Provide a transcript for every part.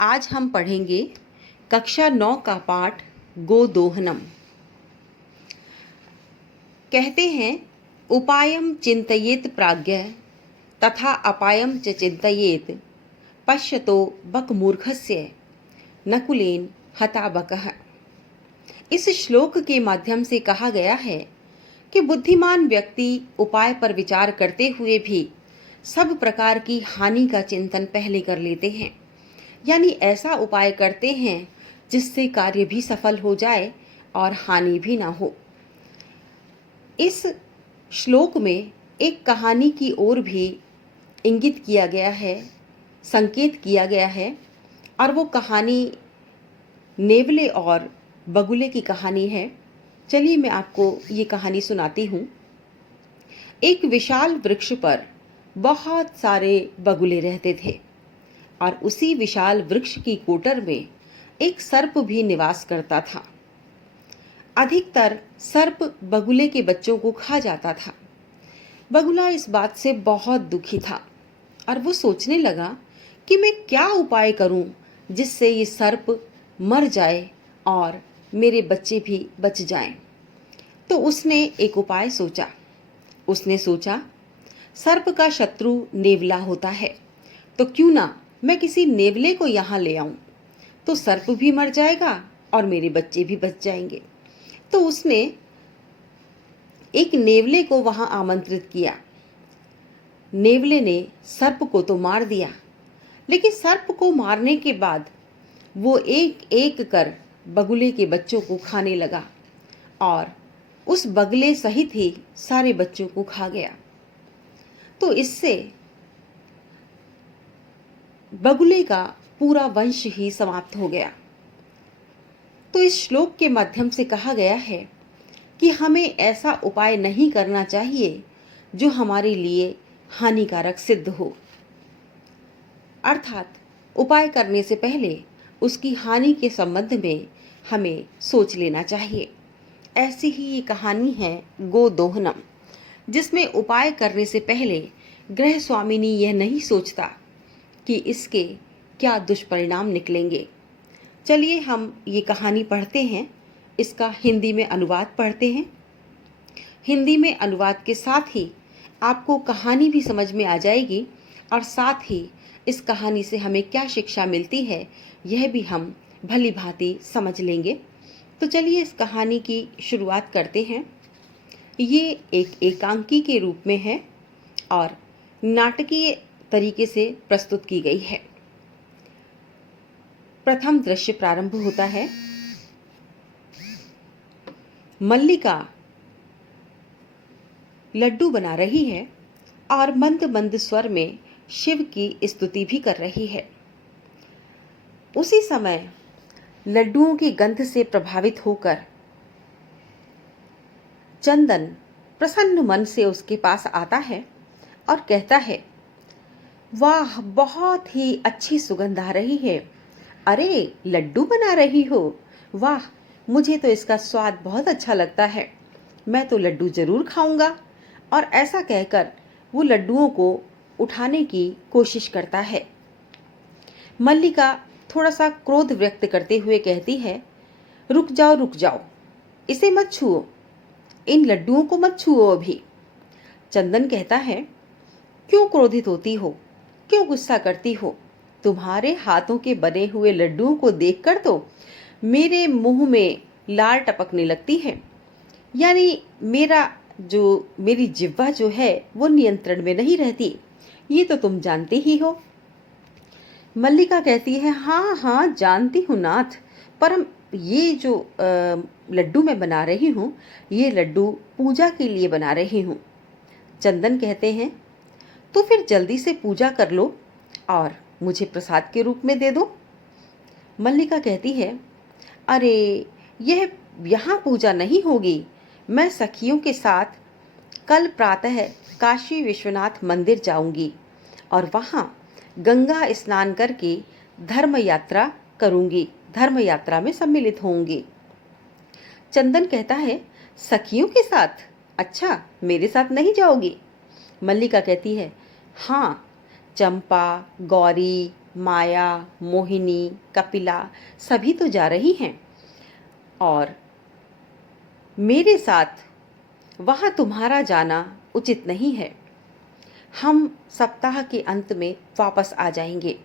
आज हम पढ़ेंगे कक्षा 9 का पाठ गोदोहनम। कहते हैं उपायं चिंतयेत प्राज्ञः तथा अपायं च चिंतयेत पश्यतो बकमूर्खस्य नकुलेन हता बकः। इस श्लोक के माध्यम से कहा गया है कि बुद्धिमान व्यक्ति उपाय पर विचार करते हुए भी सब प्रकार की हानि का चिंतन पहले कर लेते हैं, यानी ऐसा उपाय करते हैं जिससे कार्य भी सफल हो जाए और हानि भी ना हो। इस श्लोक में एक कहानी की ओर भी इंगित किया गया है, संकेत किया गया है, और वो कहानी नेवले और बगुले की कहानी है। चलिए मैं आपको ये कहानी सुनाती हूँ। एक विशाल वृक्ष पर बहुत सारे बगुले रहते थे और उसी विशाल वृक्ष की कोटर में एक सर्प भी निवास करता था। अधिकतर सर्प बगुले के बच्चों को खा जाता था। बगुला इस बात से बहुत दुखी था और वो सोचने लगा कि मैं क्या उपाय करूं जिससे ये सर्प मर जाए और मेरे बच्चे भी बच जाएं। तो उसने एक उपाय सोचा। उसने सोचा, सर्प का शत्रु नेवला होता है, तो क्यों ना मैं किसी नेवले को यहाँ ले आऊं, तो सर्प भी मर जाएगा और मेरे बच्चे भी बच जाएंगे। तो उसने एक नेवले को वहां आमंत्रित किया। नेवले ने सर्प को तो मार दिया, लेकिन सर्प को मारने के बाद वो एक एक कर बगुले के बच्चों को खाने लगा और उस बगले सहित ही सारे बच्चों को खा गया। तो इससे बगुले का पूरा वंश ही समाप्त हो गया। तो इस श्लोक के माध्यम से कहा गया है कि हमें ऐसा उपाय नहीं करना चाहिए जो हमारे लिए हानिकारक सिद्ध हो। अर्थात उपाय करने से पहले उसकी हानि के संबंध में हमें सोच लेना चाहिए। ऐसी ही ये कहानी है गोदोहनम, जिसमें उपाय करने से पहले गृह स्वामिनी यह नहीं सोचता कि इसके क्या दुष्परिणाम निकलेंगे। चलिए हम ये कहानी पढ़ते हैं। इसका हिंदी में अनुवाद पढ़ते हैं। हिंदी में अनुवाद के साथ ही आपको कहानी भी समझ में आ जाएगी और साथ ही इस कहानी से हमें क्या शिक्षा मिलती है यह भी हम भली भांति समझ लेंगे। तो चलिए इस कहानी की शुरुआत करते हैं। ये एक एकांकी के रूप में है और नाटकीय तरीके से प्रस्तुत की गई है। प्रथम दृश्य प्रारंभ होता है। मल्लिका लड्डू बना रही है और मंद मंद स्वर में शिव की स्तुति भी कर रही है। उसी समय लड्डुओं की गंध से प्रभावित होकर चंदन प्रसन्न मन से उसके पास आता है और कहता है, वाह, बहुत ही अच्छी सुगंध आ रही है। अरे, लड्डू बना रही हो? वाह, मुझे तो इसका स्वाद बहुत अच्छा लगता है। मैं तो लड्डू जरूर खाऊंगा। और ऐसा कहकर वो लड्डुओं को उठाने की कोशिश करता है। मल्लिका थोड़ा सा क्रोध व्यक्त करते हुए कहती है, रुक जाओ रुक जाओ, इसे मत छुओ, इन लड्डुओं को मत छुओ अभी। चंदन कहता है, क्यों क्रोधित होती हो, क्यों गुस्सा करती हो? तुम्हारे हाथों के बने हुए लड्डुओं को देखकर तो मेरे मुंह में लार टपकने लगती है। यानी मेरी जिह्वा जो है वो नियंत्रण में नहीं रहती, ये तो तुम जानते ही हो। मल्लिका कहती है, हाँ हाँ जानती हूँ नाथ, पर ये जो लड्डू मैं बना रही हूँ, ये लड्डू पूजा के लिए बना रही हूँ। चंदन कहते हैं, तो फिर जल्दी से पूजा कर लो और मुझे प्रसाद के रूप में दे दो। मल्लिका कहती है, अरे यह यहाँ पूजा नहीं होगी। मैं सखियों के साथ कल प्रातः काशी विश्वनाथ मंदिर जाऊंगी और वहाँ गंगा स्नान करके धर्म यात्रा करूंगी, धर्म यात्रा में सम्मिलित होंगी। चंदन कहता है, सखियों के साथ? अच्छा, मेरे साथ नहीं जाओगी? मल्लिका कहती है, हाँ, चंपा, गौरी, माया, मोहिनी, कपिला सभी तो जा रही हैं और मेरे साथ वहाँ तुम्हारा जाना उचित नहीं है। हम सप्ताह के अंत में वापस आ जाएंगे।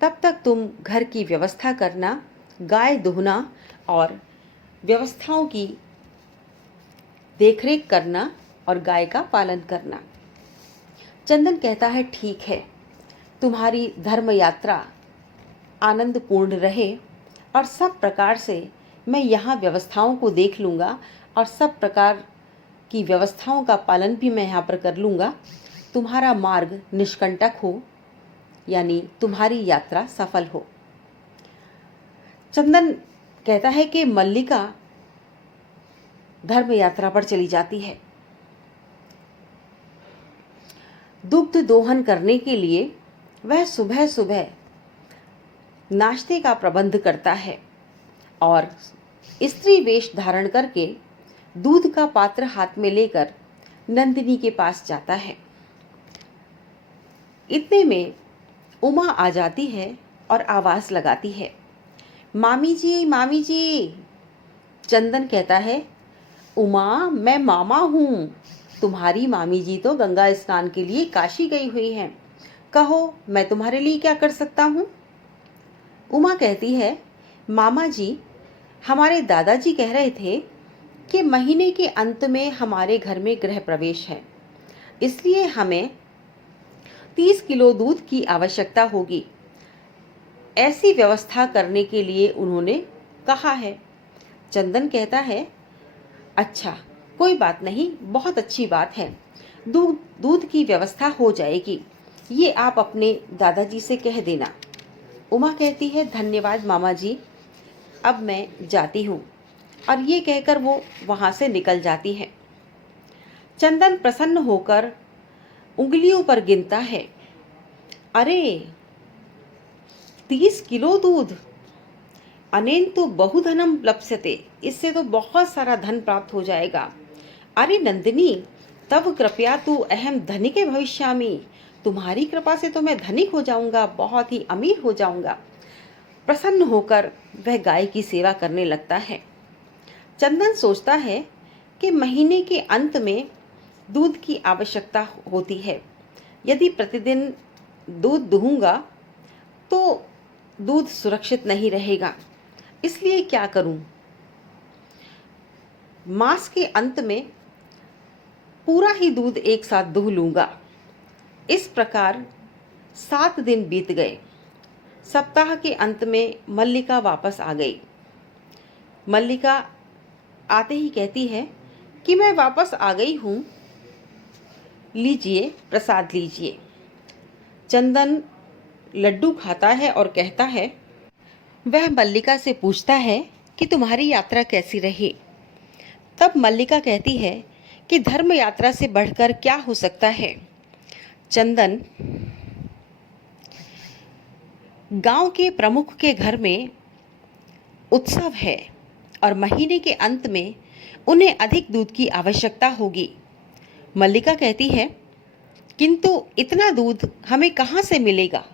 तब तक तुम घर की व्यवस्था करना, गाय दुहना और व्यवस्थाओं की देखरेख करना और गाय का पालन करना। चंदन कहता है ठीक है, तुम्हारी धर्म यात्रा आनंदपूर्ण रहे और सब प्रकार से मैं यहाँ व्यवस्थाओं को देख लूँगा और सब प्रकार की व्यवस्थाओं का पालन भी मैं यहाँ पर कर लूँगा। तुम्हारा मार्ग निष्कंटक हो, यानी तुम्हारी यात्रा सफल हो। चंदन कहता है कि मल्लिका धर्म यात्रा पर चली जाती है। दुग्ध दोहन करने के लिए वह सुबह सुबह नाश्ते का प्रबंध करता है और स्त्री वेश धारण करके दूध का पात्र हाथ में लेकर नंदिनी के पास जाता है। इतने में उमा आ जाती है और आवाज लगाती है, मामी जी, मामी जी। चंदन कहता है, उमा, मैं मामा हूँ। तुम्हारी मामी जी तो गंगा स्नान के लिए काशी गई हुई हैं। कहो, मैं तुम्हारे लिए क्या कर सकता हूँ? उमा कहती है, मामा जी, हमारे दादाजी कह रहे थे कि महीने के अंत में हमारे घर में गृह प्रवेश है, इसलिए हमें 30 किलो दूध की आवश्यकता होगी। ऐसी व्यवस्था करने के लिए उन्होंने कहा है। चंदन कहता है, अच्छा, कोई बात नहीं, बहुत अच्छी बात है। दूध की व्यवस्था हो जाएगी, ये आप अपने दादाजी से कह देना। उमा कहती है, धन्यवाद मामा जी, अब मैं जाती हूँ। और ये कहकर वो वहाँ से निकल जाती है। चंदन प्रसन्न होकर उंगलियों पर गिनता है, अरे 30 किलो दूध, अनेन तो बहुधनम लप्स्यते, इससे तो बहुत सारा धन प्राप्त हो जाएगा। अरे नंदिनी, तब कृपया तू अहम धनिके भविष्यामि, तुम्हारी कृपा से तो मैं धनिक हो जाऊंगा, बहुत ही अमीर हो जाऊंगा। प्रसन्न होकर वह गाय की सेवा करने लगता है। चंदन सोचता है कि महीने के अंत में दूध की आवश्यकता होती है। यदि प्रतिदिन दूध दूहूंगा तो दूध सुरक्षित नहीं रहेगा, इसलिए क्या करूं? मास के अंत में पूरा ही दूध एक साथ दूह लूंगा। इस प्रकार 7 दिन बीत गए। सप्ताह के अंत में मल्लिका वापस आ गई। मल्लिका आते ही कहती है कि मैं वापस आ गई हूँ, लीजिए प्रसाद लीजिए। चंदन लड्डू खाता है और कहता है, वह मल्लिका से पूछता है कि तुम्हारी यात्रा कैसी रही। तब मल्लिका कहती है कि धर्म यात्रा से बढ़कर क्या हो सकता है। चंदन गांव के प्रमुख के घर में उत्सव है और महीने के अंत में उन्हें अधिक दूध की आवश्यकता होगी। मल्लिका कहती है, किंतु इतना दूध हमें कहाँ से मिलेगा?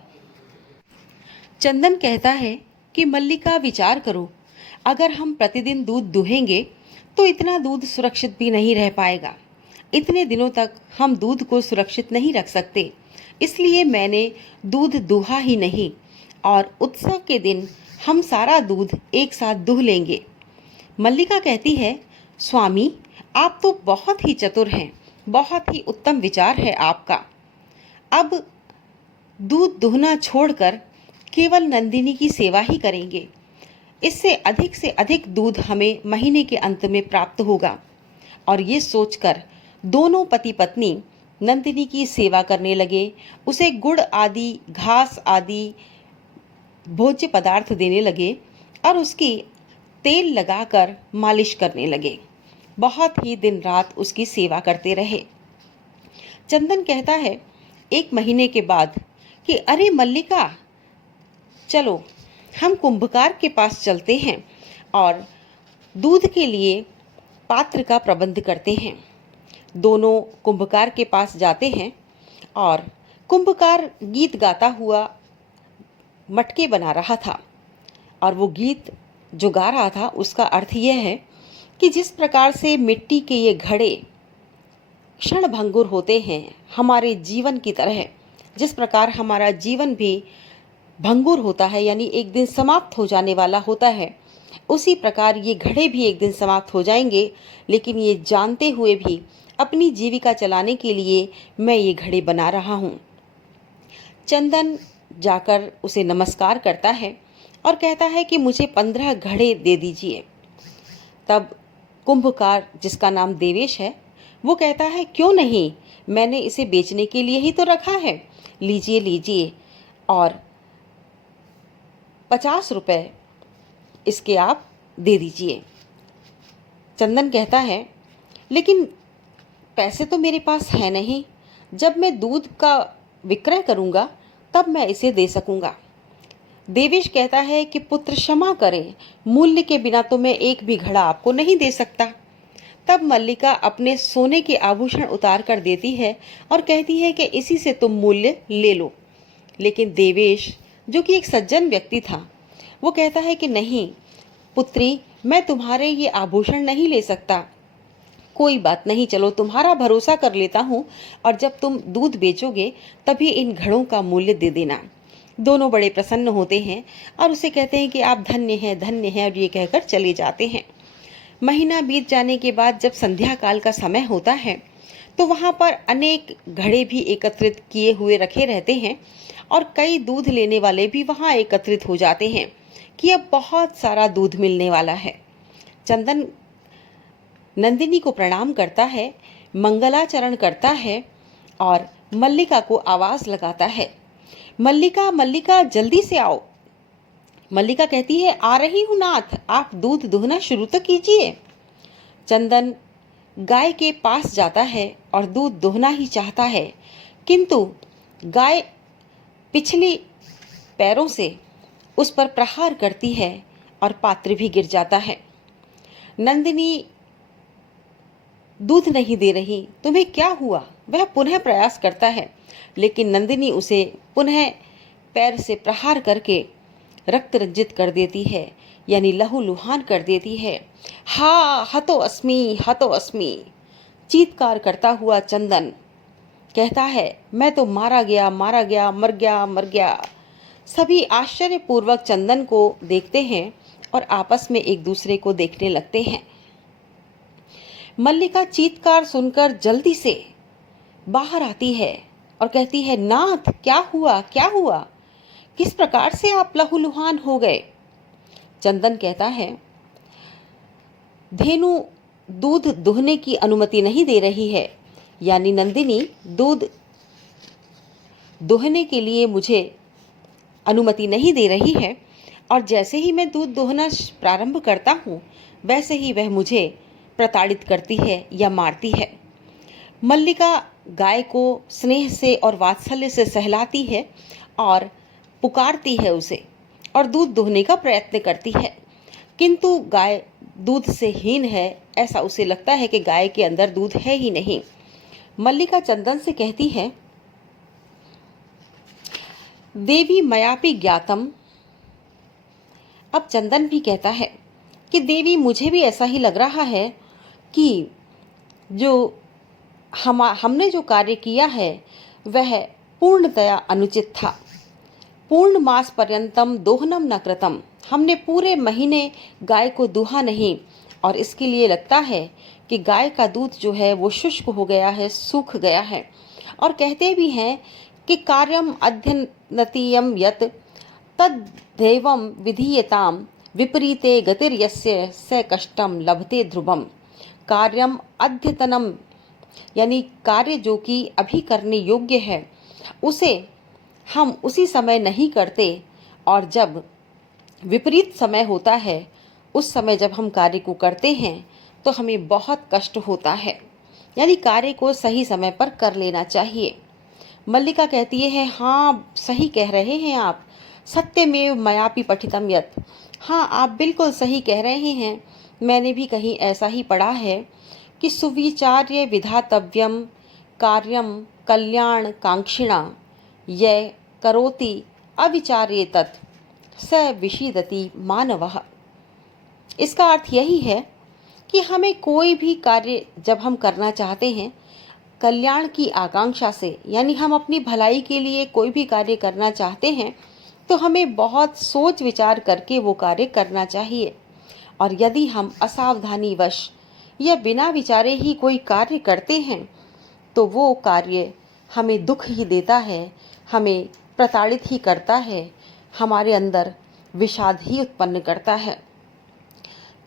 चंदन कहता है कि मल्लिका, विचार करो, अगर हम प्रतिदिन दूध दूहेंगे तो इतना दूध सुरक्षित भी नहीं रह पाएगा। इतने दिनों तक हम दूध को सुरक्षित नहीं रख सकते, इसलिए मैंने दूध दूहा ही नहीं और उत्सव के दिन हम सारा दूध एक साथ दूह लेंगे। मल्लिका कहती है, स्वामी, आप तो बहुत ही चतुर हैं, बहुत ही उत्तम विचार है आपका। अब दूध दूहना छोड़कर केवल नंदिनी की सेवा ही करेंगे। इससे अधिक दूध हमें महीने के अंत में प्राप्त होगा। और ये सोचकर दोनों पति पत्नी नंदिनी की सेवा करने लगे। उसे गुड़ आदि, घास आदि भोज्य पदार्थ देने लगे और उसकी तेल लगाकर मालिश करने लगे। बहुत ही दिन रात उसकी सेवा करते रहे। चंदन कहता है 1 महीने के बाद कि अरे मल्लिका, चलो हम कुंभकार के पास चलते हैं और दूध के लिए पात्र का प्रबंध करते हैं। दोनों कुंभकार के पास जाते हैं और कुंभकार गीत गाता हुआ मटके बना रहा था और वो गीत जो गा रहा था उसका अर्थ यह है कि जिस प्रकार से मिट्टी के ये घड़े क्षणभंगुर होते हैं, हमारे जीवन की तरह जिस प्रकार हमारा जीवन भी भंगुर होता है, यानी एक दिन समाप्त हो जाने वाला होता है, उसी प्रकार ये घड़े भी एक दिन समाप्त हो जाएंगे। लेकिन ये जानते हुए भी अपनी जीविका चलाने के लिए मैं ये घड़े बना रहा हूँ। चंदन जाकर उसे नमस्कार करता है और कहता है कि मुझे 15 घड़े दे दीजिए। तब कुंभकार, जिसका नाम देवेश है, वो कहता है क्यों नहीं, मैंने इसे बेचने के लिए ही तो रखा है, लीजिए लीजिए, और 50 रुपये इसके आप दे दीजिए। चंदन कहता है लेकिन पैसे तो मेरे पास है नहीं, जब मैं दूध का विक्रय करूँगा तब मैं इसे दे सकूँगा। देवेश कहता है कि पुत्र क्षमा करें, मूल्य के बिना तो मैं एक भी घड़ा आपको नहीं दे सकता। तब मल्लिका अपने सोने के आभूषण उतार कर देती है और कहती है कि इसी से तुम मूल्य ले लो। लेकिन देवेश, जो कि एक सज्जन व्यक्ति था, वो कहता है कि नहीं पुत्री, मैं तुम्हारे ये आभूषण नहीं ले सकता। कोई बात नहीं, चलो तुम्हारा भरोसा कर लेता हूँ, और जब तुम दूध बेचोगे तभी इन घड़ों का मूल्य दे देना। दोनों बड़े प्रसन्न होते हैं और उसे कहते हैं कि आप धन्य हैं, और ये कहकर चले जाते हैं। महीना बीत जाने के बाद जब संध्या काल का समय होता है तो वहाँ पर अनेक घड़े भी एकत्रित किए हुए रखे रहते हैं और कई दूध लेने वाले भी वहाँ एकत्रित हो जाते हैं कि अब बहुत सारा दूध मिलने वाला है। चंदन नंदिनी को प्रणाम करता है, मंगलाचरण करता है और मल्लिका को आवाज़ लगाता है, मल्लिका मल्लिका जल्दी से आओ। मल्लिका कहती है आ रही हूँ नाथ, आप दूध दुहना शुरू तो कीजिए। चंदन गाय के पास जाता है और दूध दुहना ही चाहता है, किंतु गाय पिछली पैरों से उस पर प्रहार करती है और पात्र भी गिर जाता है। नंदिनी दूध नहीं दे रही, तुम्हें क्या हुआ? वह पुनः प्रयास करता है, लेकिन नंदिनी उसे पुनः पैर से प्रहार करके रक्त रंजित कर देती है, यानी लहूलुहान कर देती है। हा हतो अस्मि, चीत्कार करता हुआ चंदन कहता है मैं तो मारा गया, मर गया। सभी आश्चर्यपूर्वक चंदन को देखते हैं और आपस में एक दूसरे को देखने लगते हैं। मल्लिका चीत्कार सुनकर जल्दी से बाहर आती है और कहती है नाथ क्या हुआ, किस प्रकार से आप लहूलुहान हो गए? चंदन कहता है धेनु दूध दुहने की अनुमति नहीं दे रही है, यानी नंदिनी दूध दुहने के लिए मुझे अनुमति नहीं दे रही है, और जैसे ही मैं दूध दुहना प्रारंभ करता हूँ वैसे ही वह मुझे प्रताड़ित करती है या मारती है। मल्लिका गाय को स्नेह से और वात्सल्य से सहलाती है और पुकारती है उसे और दूध दुहने का प्रयत्न करती है, किंतु गाय दूध से हीन है, ऐसा उसे लगता है कि गाय के अंदर दूध है ही नहीं। मल्लिका चंदन से कहती है देवी मयापि ज्ञातम। अब चंदन भी कहता है कि देवी मुझे भी ऐसा ही लग रहा है कि जो हमने जो कार्य किया है वह पूर्णतया अनुचित था। पूर्ण मास पर्यंतम दोहनम न कृतम, हमने पूरे महीने गाय को दुहा नहीं, और इसके लिए लगता है कि गाय का दूध जो है वो शुष्क हो गया है, सूख गया है। और कहते भी हैं कि कार्यम अध्यनतीयम यत तद्दैवं विधीयताम विपरीते गतिर्यस्य स कष्टम लभते ध्रुवम। कार्यम अद्यतनम, यानी कार्य जो कि अभी करने योग्य है उसे हम उसी समय नहीं करते, और जब विपरीत समय होता है उस समय जब हम कार्य को करते हैं तो हमें बहुत कष्ट होता है, यानी कार्य को सही समय पर कर लेना चाहिए। मल्लिका कहती है हाँ सही कह रहे हैं आप, सत्यमेव मयापि पठितम यत्, हाँ आप बिल्कुल सही कह रहे हैं, मैंने भी कहीं ऐसा ही पढ़ा है कि सुविचार्य विधातव्यम कार्यम कल्याण कांक्षिणा यह करोति अविचार्येतत् स विषीदति मानवः। इसका अर्थ यही है कि हमें कोई भी कार्य जब हम करना चाहते हैं कल्याण की आकांक्षा से, यानी हम अपनी भलाई के लिए कोई भी कार्य करना चाहते हैं, तो हमें बहुत सोच विचार करके वो कार्य करना चाहिए। और यदि हम असावधानीवश या बिना विचारे ही कोई कार्य करते हैं तो वो कार्य हमें दुख ही देता है, हमें प्रताड़ित ही करता है, हमारे अंदर विषाद ही उत्पन्न करता है।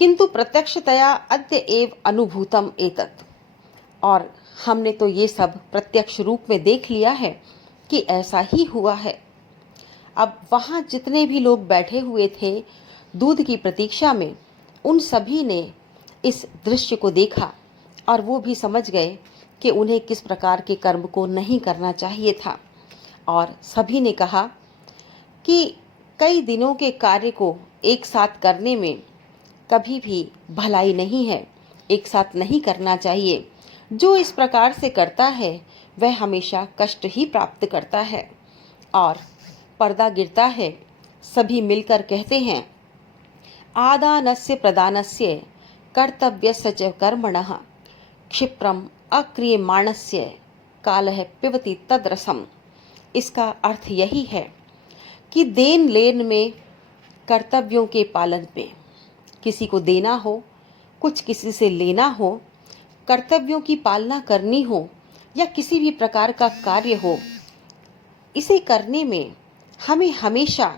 किंतु प्रत्यक्षतया अद्य एव अनुभूतम एतत्। और हमने तो ये सब प्रत्यक्ष रूप में देख लिया है कि ऐसा ही हुआ है। अब वहाँ जितने भी लोग बैठे हुए थे दूध की प्रतीक्षा में, उन सभी ने इस दृश्य को देखा और वो भी समझ गए कि उन्हें किस प्रकार के कर्म को नहीं करना चाहिए था। और सभी ने कहा कि कई दिनों के कार्य को एक साथ करने में कभी भी भलाई नहीं है, एक साथ नहीं करना चाहिए। जो इस प्रकार से करता है वह हमेशा कष्ट ही प्राप्त करता है। और पर्दा गिरता है, सभी मिलकर कहते हैं, आदानस्य प्रदानस्य कर्तव्यस्य च कर्मणः क्षिप्रम अक्रियमाणस्य कालः पिबति तद्रसम। इसका अर्थ यही है कि देन लेन में, कर्तव्यों के पालन में, किसी को देना हो, कुछ किसी से लेना हो, कर्तव्यों की पालना करनी हो या किसी भी प्रकार का कार्य हो, इसे करने में हमें हमेशा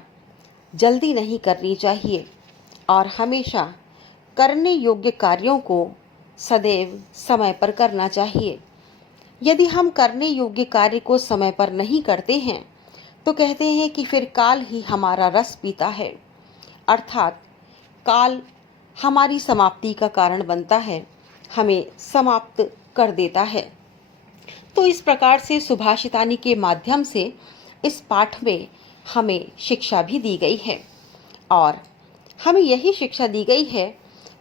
जल्दी नहीं करनी चाहिए और हमेशा करने योग्य कार्यों को सदैव समय पर करना चाहिए। यदि हम करने योग्य कार्य को समय पर नहीं करते हैं तो कहते हैं कि फिर काल ही हमारा रस पीता है, अर्थात काल हमारी समाप्ति का कारण बनता है, हमें समाप्त कर देता है। तो इस प्रकार से सुभाषितानी के माध्यम से इस पाठ में हमें शिक्षा भी दी गई है और हमें यही शिक्षा दी गई है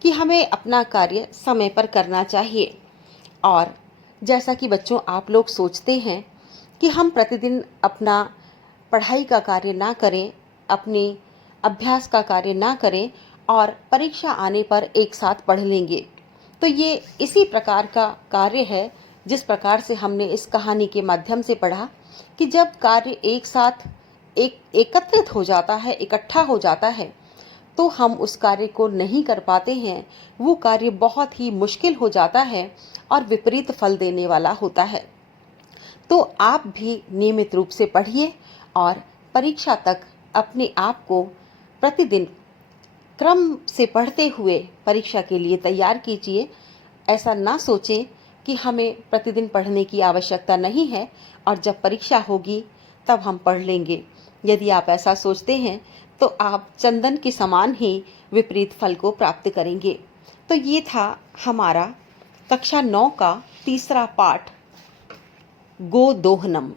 कि हमें अपना कार्य समय पर करना चाहिए। और जैसा कि बच्चों आप लोग सोचते हैं कि हम प्रतिदिन अपना पढ़ाई का कार्य ना करें, अपनी अभ्यास का कार्य ना करें और परीक्षा आने पर एक साथ पढ़ लेंगे, तो ये इसी प्रकार का कार्य है जिस प्रकार से हमने इस कहानी के माध्यम से पढ़ा कि जब कार्य एक साथ एकत्रित हो जाता है, इकट्ठा हो जाता है, तो हम उस कार्य को नहीं कर पाते हैं। वो कार्य बहुत ही मुश्किल हो जाता है और विपरीत फल देने वाला होता है। तो आप भी नियमित रूप से पढ़िए और परीक्षा तक अपने आप को प्रतिदिन क्रम से पढ़ते हुए परीक्षा के लिए तैयार कीजिए। ऐसा ना सोचें कि हमें प्रतिदिन पढ़ने की आवश्यकता नहीं है और जब परीक्षा होगी तब हम पढ़ लेंगे। यदि आप ऐसा सोचते हैं तो आप चंदन के समान ही विपरीत फल को प्राप्त करेंगे। तो ये था हमारा कक्षा 9 का तीसरा पाठ, गोदोहनम।